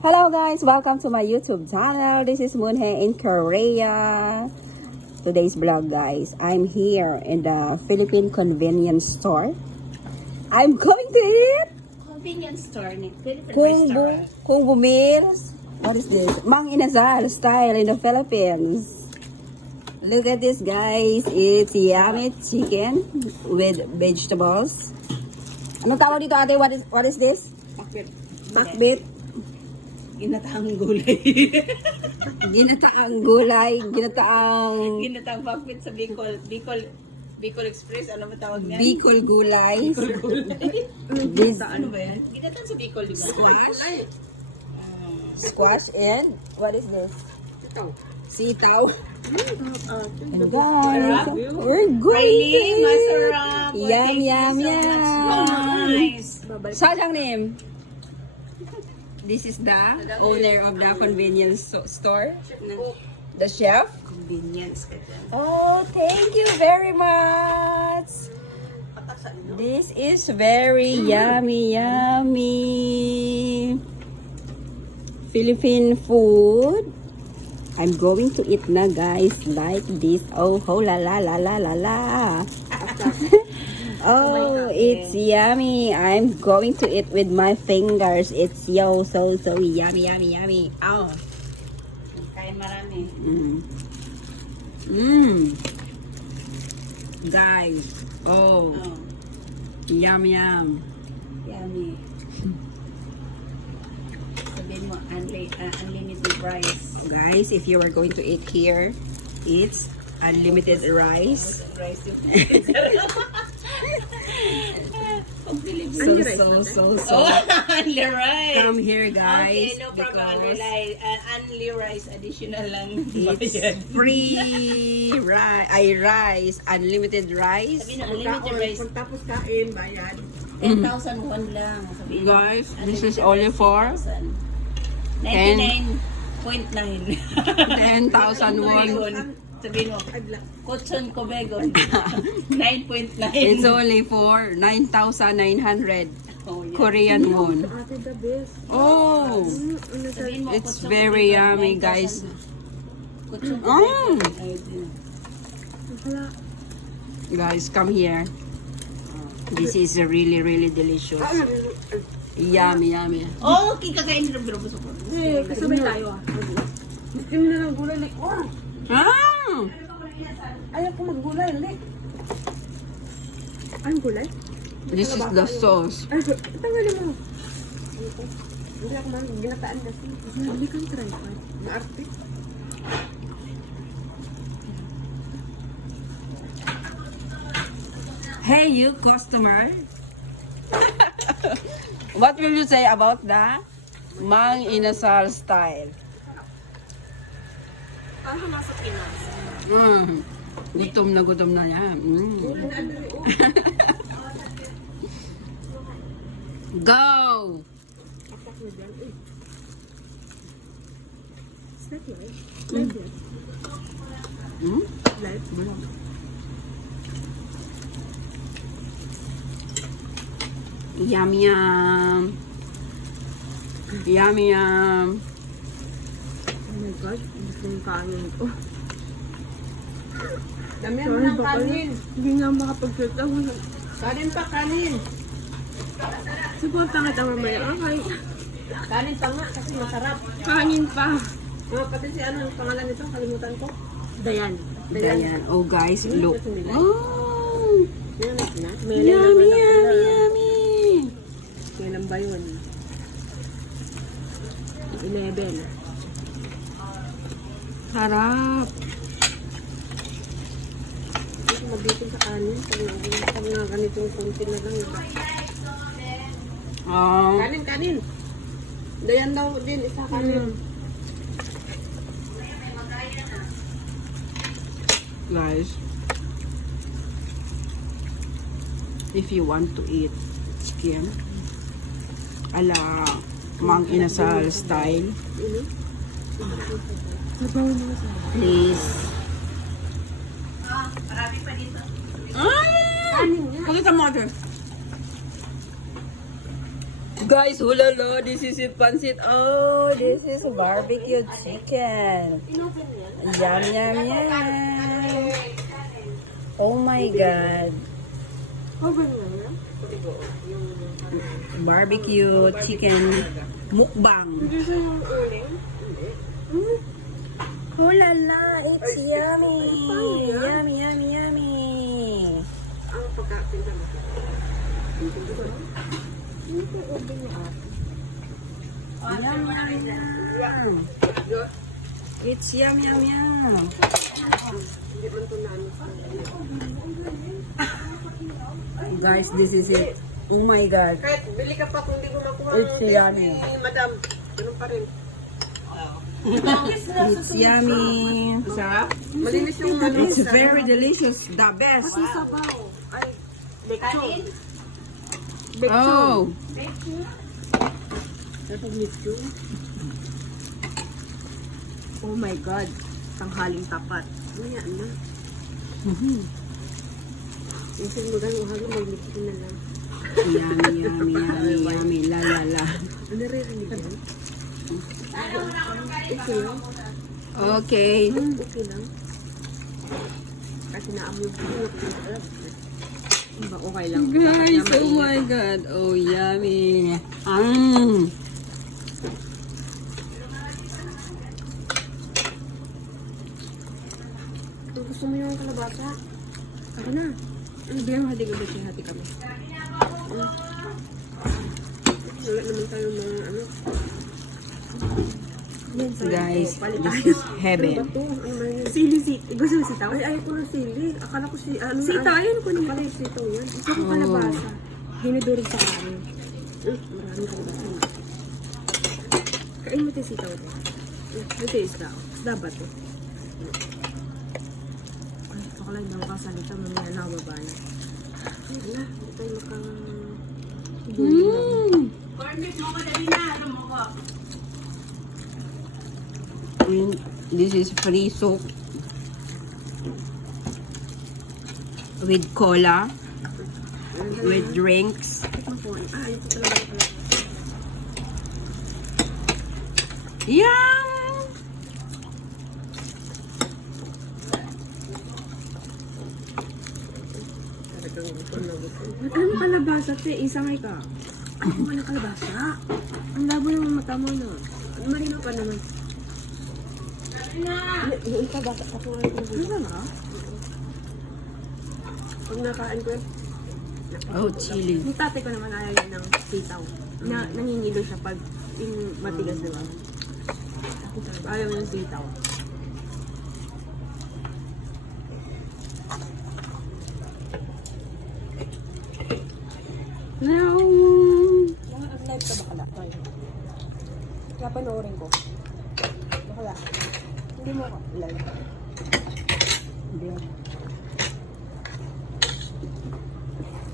Hello guys, welcome to my YouTube channel. This is Moonhae in Korea. Today's vlog guys, I'm here in the Philippine convenience store. I'm going to eat Convenience store ni Philippine Kung restaurant. Meals. What is this? Mang Inasal style in the Philippines. Look at this guys, it's yummy chicken with vegetables. Anong tawag dito ate? What is this? Bakbet. Bakbet. Ginataang gulay. Ginataang gulay, ginataang Ginataang bakbet sa Bicol Express. Ano ba tawag niya? Bicol gulay. This, ano ba yan? Ginataang sa Bicol, di ba? Squash. Squash and what is this? Sitaw. And guys, we're going Really? to Masarap. eat. Well, Yum, thank you yum, so yum. much, guys. Sajang name. This is the owner of the convenience store, the chef. Convenience ka dyan. Oh, thank you very much. This is very yummy, yummy Philippine food. I'm going to eat na guys, like this. Oh, ho la la la la la la. Oh, it's yummy. I'm going to eat with my fingers. It's so yummy, yummy, yummy. Oh. Kain marami. Guys. Oh. Oh, Yum, yum. yummy. Sabihin mo, unlimited rice. Guys, if you are going to eat here, it's unlimited rice. Rice yung So. Oh, only rice. Come here, guys. Okay, no problem. Only rice. Additional lang. It's free rice, unlimited rice. Sabihin mo, unlimited rice. Tapos kain, bayad. 10,000 won lang. Sabihin mo, Guys, this is unlimited only for 99.9. 10,000 won. Sabihin mo, Kotson Kobegon. 9.9. It's only for 9,900 Oh, yeah. Korean won. Ate, the best. Oh, Sabihin mo, it's Kotson very Kobegon, yummy, 9,000. guys. Kotson Mm. Kobegon. Ayun. Wala. Guys, come here. This is really delicious. Yummy, yummy. Oh, okay, kakain nila pero gusto ko. Eh, kasabay tayo ah. Gusto mo na ng gulay, like, oh! Ah! Ayaw ko maggulay, like. Anong gulay? This is the sauce. Ay, tanggalin mo. Hindi ako ginataan kasi. Hindi kang try. Maarte. Hey, you customer. What will you say about the Mang Inasal style? Parang nasa Pinas. Gutom na yan. Go! Apak na dyan. Eh. It's not live. Live yan. Live. Yum, yum. Yum, yum. Oh my God. Gusto yung kanin ko. Damihan mo ng kanin. Hindi nga makapagkita. Kanin pa, kanin. Support nga tawa may akay. Kanin pa nga kasi masarap. Kanin pa. Pati si ano, ang pangalan nito, kalimutan ko. Dayan. Dayan. Oh, guys, look. Oh! May Yummy, yummy, yummy. Kailan ba yun? 11. Sarap. Ito mabitin sa kanin. Pag nga ganitong konti na lang. Oh. Kanin, kanin. Dayan daw din, isa kanin. Guys, if you want to eat chicken ala Mang Inasal style, please. Marami pa dito. Pakita mo ate. Guys, hulala, this is it, pancit. Oh, this is barbecue chicken. Yum, yum, yum. Oh my God. Barbecue chicken mukbang. Hulala, it's yummy. Yummy, yummy, yummy. Yum, yum, yum. It's yum, yum, yum. Guys, this is it. Oh my God. Kahit bili ka pa kung hindi mo makuha It's yummy. madam. Ganun pa rin. It's yummy. Sarap? Malinis yung ano. It's very delicious. The best. Ay, lechon. Oh. Oh my God. Tanghaling tapat. Maya na. Isip mo ganun halo, mag-lechon na lang. Yummy, yummy, yummy, yummy. La, la, la. Ano rin ka yan? Okay lang. Okay. Okay lang. Kasi naamoy ko. Diba, okay lang. Guys, oh my God. Oh, yummy. Kung gusto mo yung kalabasa, ako na. Ano ba yung hati-hati hati kami? Wala naman tayo mga ano. Yan, sabi Guys, ko, palit this tayo. is heaven. Ano ba to? Ano ba yun? Sili. Gusto mo sitaw? Ay, ayaw ko ng sili. Akala ko si... Ano, sitaw, ayun ko na. Akala yung sitaw yan. Gusto ko kalabasa. Hinudurog sa kanin. Marami kalabasa. Kain mo tayo sitaw to. Ito yung isda. Isda ba to? Ay, pakalay na makasalita. Mamaya na baba na. Ay, wala. Ito tayo makang... This is free soup with cola, with drinks. Yum! Anong kalabasa, te? Isang ay ka. Ay, wala kalabasa. Ang labo yung mata mo, no? Marino pa naman. Yung isa, basa ako nga yung kalabasa. Ano ba? Pag nakain ko yun, Oh, chili. yung tatay ko naman ayaw yun ng sitaw. Nangingido siya pag yung matigas, di ba? Ayaw yun ng sitaw. No. Nag-live ka bakala? Kaya panoorin ko. Bakala. Hindi mo live.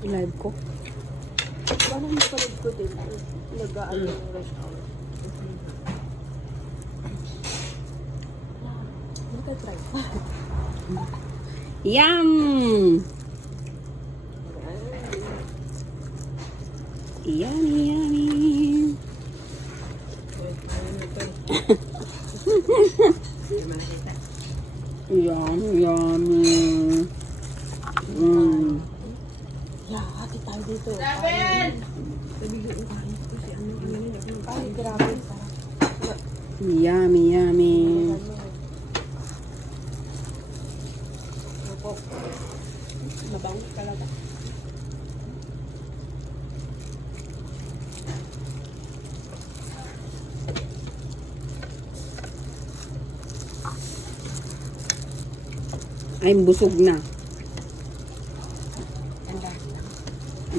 Live ko. Paano yung panood ko din? Nag-aano yung rush hour. Naka-try pa. Yum! Yummy, yummy. Yummy, yummy. Yeah, hati tayo dito. Sabihin! Sabihin yung kain ko kasi ano nila. Ay, grabe. Yummy, yummy. Mabango talaga. I'm busog na.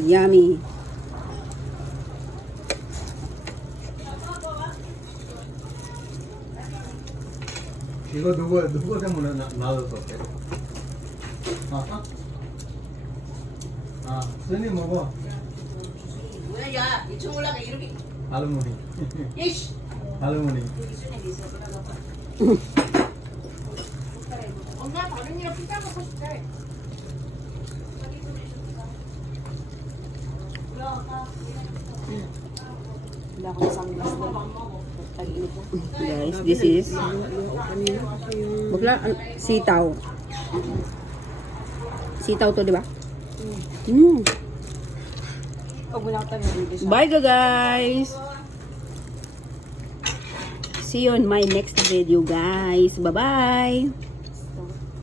Yummy. 이거 누구 때문에 나왔었대? 선생님 먹어. 야, 이쪽 올라가 이렇게. 할머니. 이씨. 할머니. 엄마 다른 이랑 피자 먹고 싶대. Wala akong sunglass doon. Tag-init po. Guys, this is bakla sitaw. Sitaw to, di ba? Pag wala ka tayo Bye guys. See you on my next video guys. Bye-bye.